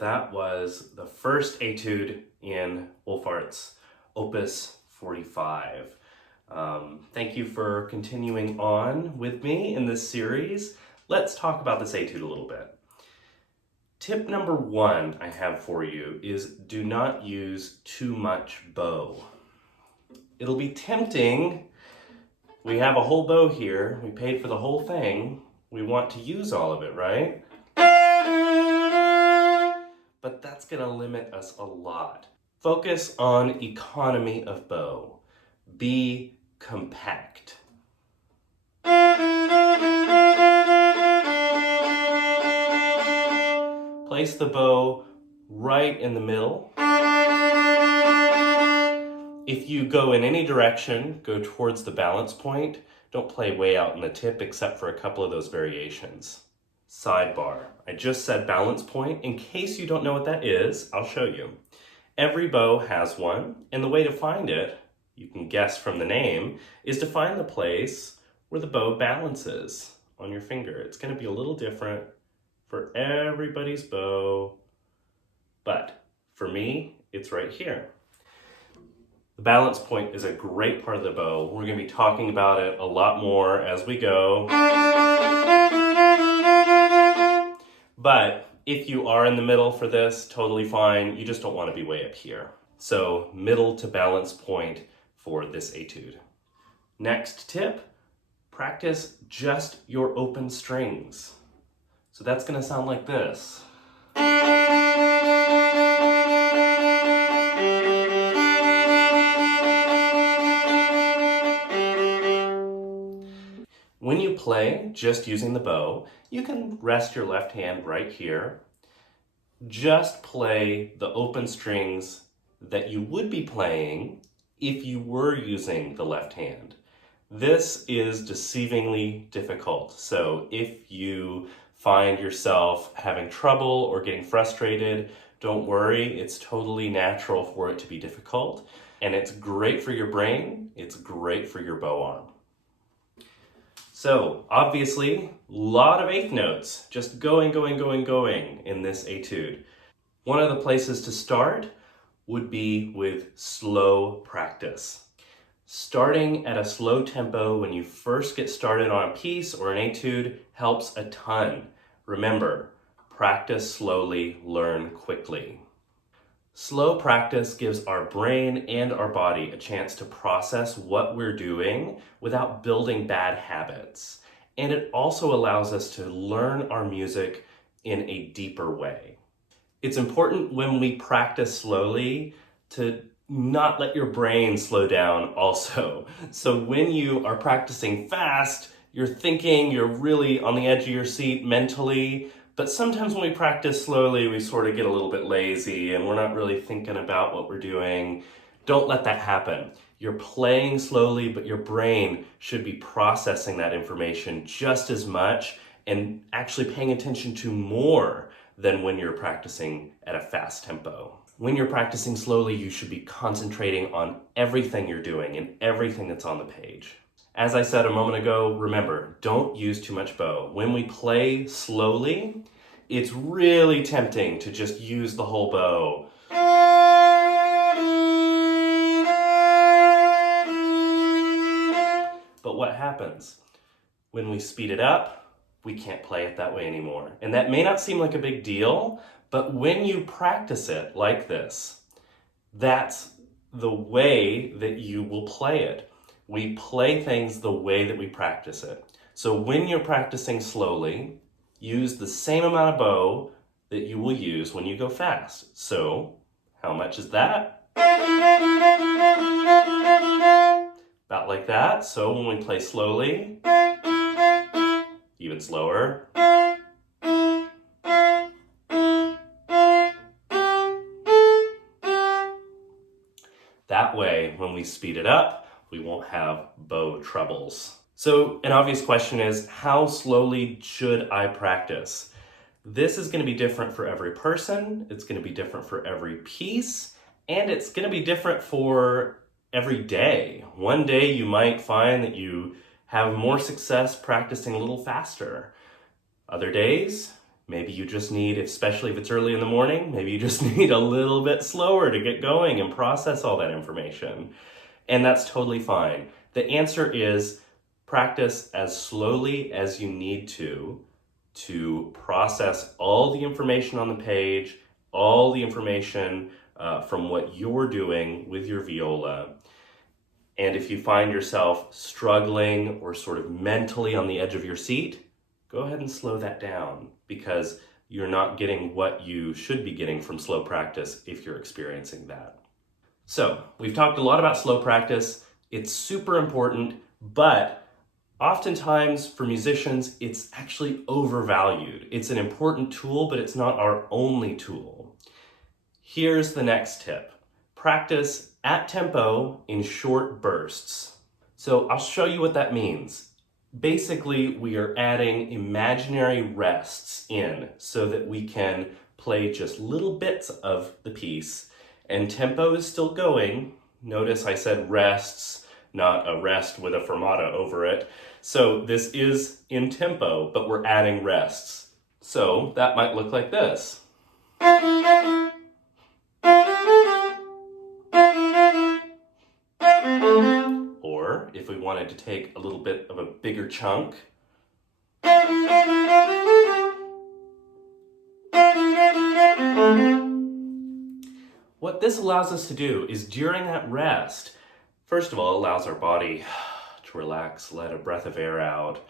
that was the first etude in Wohlfahrt's Opus 45. Thank you for continuing on with me in this series. Let's talk about this etude a little bit. Tip number 1 I have for you is do not use too much bow. It'll be tempting. We have a whole bow here. We paid for the whole thing. We want to use all of it, right? But that's going to limit us a lot. Focus on economy of bow. Be compact. Place the bow right in the middle. If you go in any direction, go towards the balance point. Don't play way out in the tip except for a couple of those variations. Sidebar. I just said balance point. In case you don't know what that is, I'll show you. Every bow has one, and the way to find it, you can guess from the name, is to find the place where the bow balances on your finger. It's going to be a little different for everybody's bow, but for me, it's right here. The balance point is a great part of the bow. We're going to be talking about it a lot more as we go. But if you are in the middle for this, totally fine. You just don't want to be way up here. So middle to balance point for this etude. Next tip, practice just your open strings. So that's going to sound like this. When you play just using the bow, you can rest your left hand right here. Just play the open strings that you would be playing if you were using the left hand. This is deceivingly difficult. So if you find yourself having trouble or getting frustrated, don't worry. It's totally natural for it to be difficult. And it's great for your brain. It's great for your bow arm. So obviously, a lot of eighth notes, just going in this etude. One of the places to start would be with slow practice. Starting at a slow tempo when you first get started on a piece or an etude helps a ton. Remember, practice slowly, learn quickly. Slow practice gives our brain and our body a chance to process what we're doing without building bad habits. And it also allows us to learn our music in a deeper way. It's important when we practice slowly to not let your brain slow down also. So when you are practicing fast, you're thinking, you're really on the edge of your seat mentally. But sometimes when we practice slowly, we sort of get a little bit lazy and we're not really thinking about what we're doing. Don't let that happen. You're playing slowly, but your brain should be processing that information just as much and actually paying attention to more than when you're practicing at a fast tempo. When you're practicing slowly, you should be concentrating on everything you're doing and everything that's on the page. As I said a moment ago, remember, don't use too much bow. When we play slowly, it's really tempting to just use the whole bow. But what happens? When we speed it up, we can't play it that way anymore. And that may not seem like a big deal, but when you practice it like this, that's the way that you will play it. We play things the way that we practice it. So when you're practicing slowly, use the same amount of bow that you will use when you go fast. So how much is that? About like that. So when we play slowly, even slower. That way, when we speed it up, we won't have bow troubles. So an obvious question is, how slowly should I practice? This is going to be different for every person. It's going to be different for every piece. And it's going to be different for every day. One day you might find that you have more success practicing a little faster. Other days, Maybe you just need, especially if it's early in the morning, maybe you just need a little bit slower to get going and process all that information. And that's totally fine. The answer is practice as slowly as you need to process all the information on the page, all the information from what you're doing with your viola. And if you find yourself struggling or sort of mentally on the edge of your seat, go ahead and slow that down, because you're not getting what you should be getting from slow practice if you're experiencing that. So we've talked a lot about slow practice. It's super important, but oftentimes for musicians, it's actually overvalued. It's an important tool, but it's not our only tool. Here's the next tip. Practice at tempo in short bursts. So I'll show you what that means. Basically, we are adding imaginary rests in so that we can play just little bits of the piece, and tempo is still going. Notice I said rests, not a rest with a fermata over it. So this is in tempo, but we're adding rests. So that might look like this. Or if we wanted to take a little bit of a bigger chunk, what this allows us to do is during that rest, first of all, it allows our body to relax, let a breath of air out.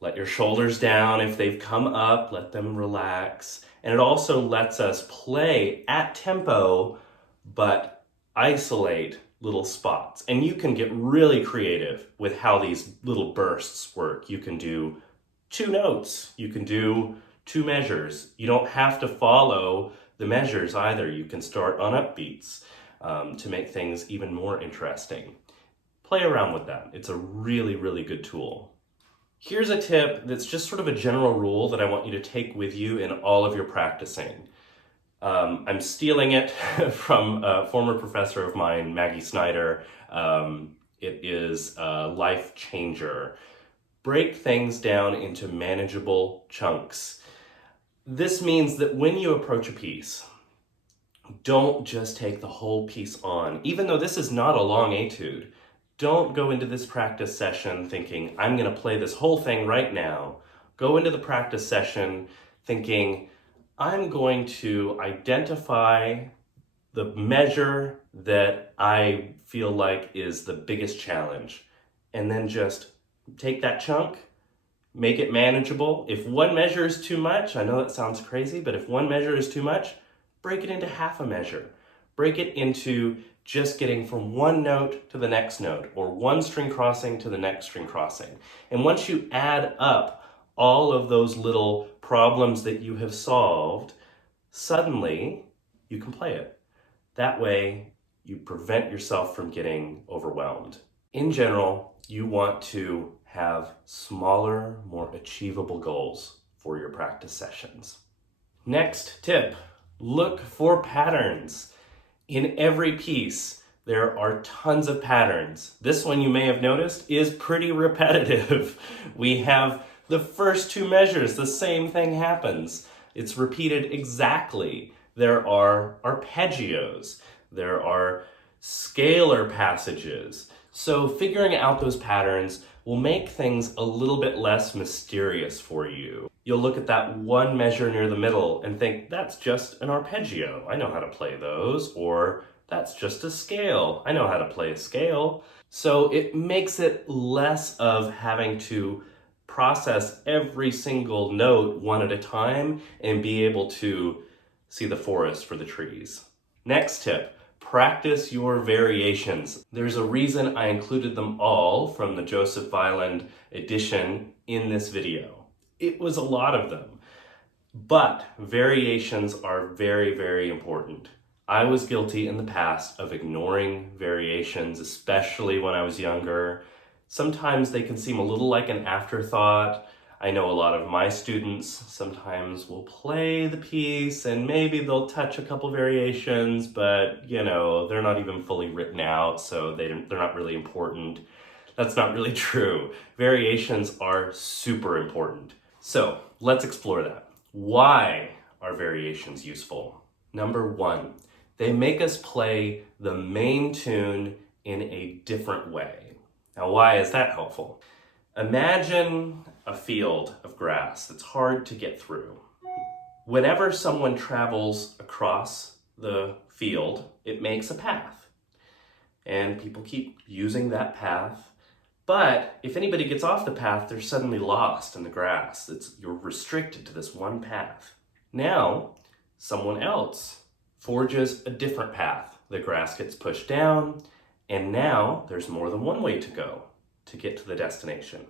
Let your shoulders down. If they've come up, let them relax. And it also lets us play at tempo, but isolate little spots. And you can get really creative with how these little bursts work. You can do 2 notes. You can do 2 measures. You don't have to follow the measures either. You can start on upbeats to make things even more interesting. Play around with that. It's a really, really good tool. Here's a tip that's just sort of a general rule that I want you to take with you in all of your practicing. I'm stealing it from a former professor of mine, Maggie Snyder. It is a life changer. Break things down into manageable chunks. This means that when you approach a piece, don't just take the whole piece on. Even though this is not a long etude, don't go into this practice session thinking, I'm going to play this whole thing right now. Go into the practice session thinking, I'm going to identify the measure that I feel like is the biggest challenge, and then just take that chunk, make it manageable. If one measure is too much, I know that sounds crazy, but if one measure is too much, break it into half a measure. Break it into just getting from one note to the next note, or one string crossing to the next string crossing. And once you add up all of those little problems that you have solved, suddenly you can play it. That way, you prevent yourself from getting overwhelmed. In general, you want to have smaller, more achievable goals for your practice sessions. Next tip, look for patterns. In every piece, there are tons of patterns. This one, you may have noticed, is pretty repetitive. We have the first 2 measures, the same thing happens. It's repeated exactly. There are arpeggios. There are scalar passages. So figuring out those patterns will make things a little bit less mysterious for you. You'll look at that one measure near the middle and think, that's just an arpeggio. I know how to play those. Or that's just a scale. I know how to play a scale. So it makes it less of having to process every single note one at a time and be able to see the forest for the trees. Next tip, practice your variations. There's a reason I included them all from the Joseph Vieland edition in this video. It was a lot of them, but variations are very, very important. I was guilty in the past of ignoring variations, especially when I was younger. Sometimes they can seem a little like an afterthought. I know a lot of my students sometimes will play the piece and maybe they'll touch a couple variations, but they're not even fully written out, so they're not really important. That's not really true. Variations are super important. So let's explore that. Why are variations useful? Number one, they make us play the main tune in a different way. Now, why is that helpful? Imagine a field of grass that's hard to get through. Whenever someone travels across the field, it makes a path. And people keep using that path. But if anybody gets off the path, they're suddenly lost in the grass. You're restricted to this one path. Now, someone else forges a different path. The grass gets pushed down, and now there's more than one way to go to get to the destination.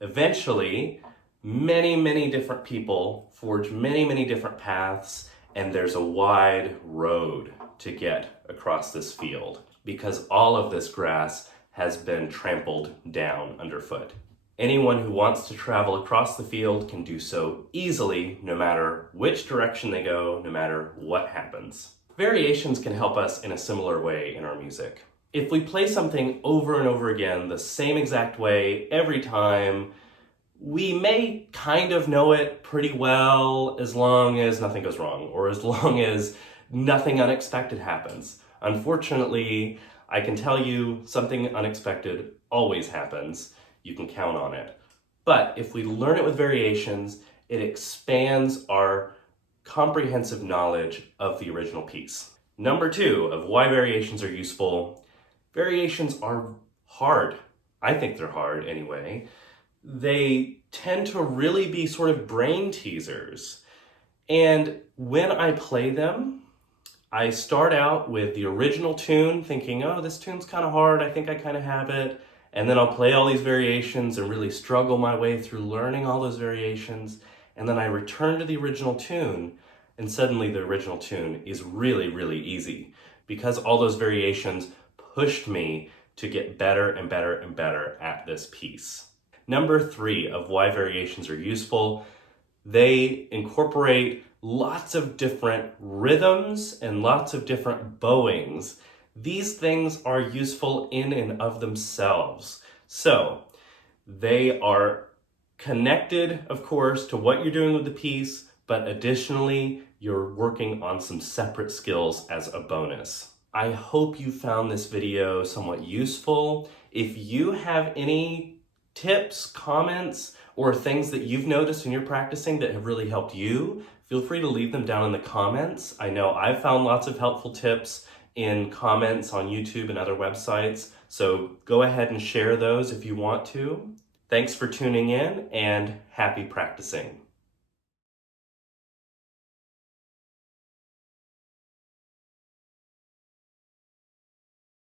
Eventually, many different people forge many different paths, and there's a wide road to get across this field because all of this grass has been trampled down underfoot. Anyone who wants to travel across the field can do so easily, no matter which direction they go, no matter what happens. Variations can help us in a similar way in our music. If we play something over and over again the same exact way every time, we may kind of know it pretty well as long as nothing goes wrong, or as long as nothing unexpected happens. Unfortunately, I can tell you something unexpected always happens. You can count on it. But if we learn it with variations, it expands our comprehensive knowledge of the original piece. Number two of why variations are useful. Variations are hard. I think they're hard anyway. They tend to really be sort of brain teasers. And when I play them, I start out with the original tune thinking, oh, this tune's kind of hard, I think I kind of have it. And then I'll play all these variations and really struggle my way through learning all those variations. And then I return to the original tune, and suddenly the original tune is really easy because all those variations pushed me to get better and better at this piece. Number three of why variations are useful, they incorporate lots of different rhythms and lots of different bowings. These things are useful in and of themselves. So they are connected, of course, to what you're doing with the piece, but additionally, you're working on some separate skills as a bonus. I hope you found this video somewhat useful. If you have any tips, comments, or things that you've noticed when you're practicing that have really helped you, feel free to leave them down in the comments. I know I've found lots of helpful tips in comments on YouTube and other websites, so go ahead and share those if you want to. Thanks for tuning in, and happy practicing.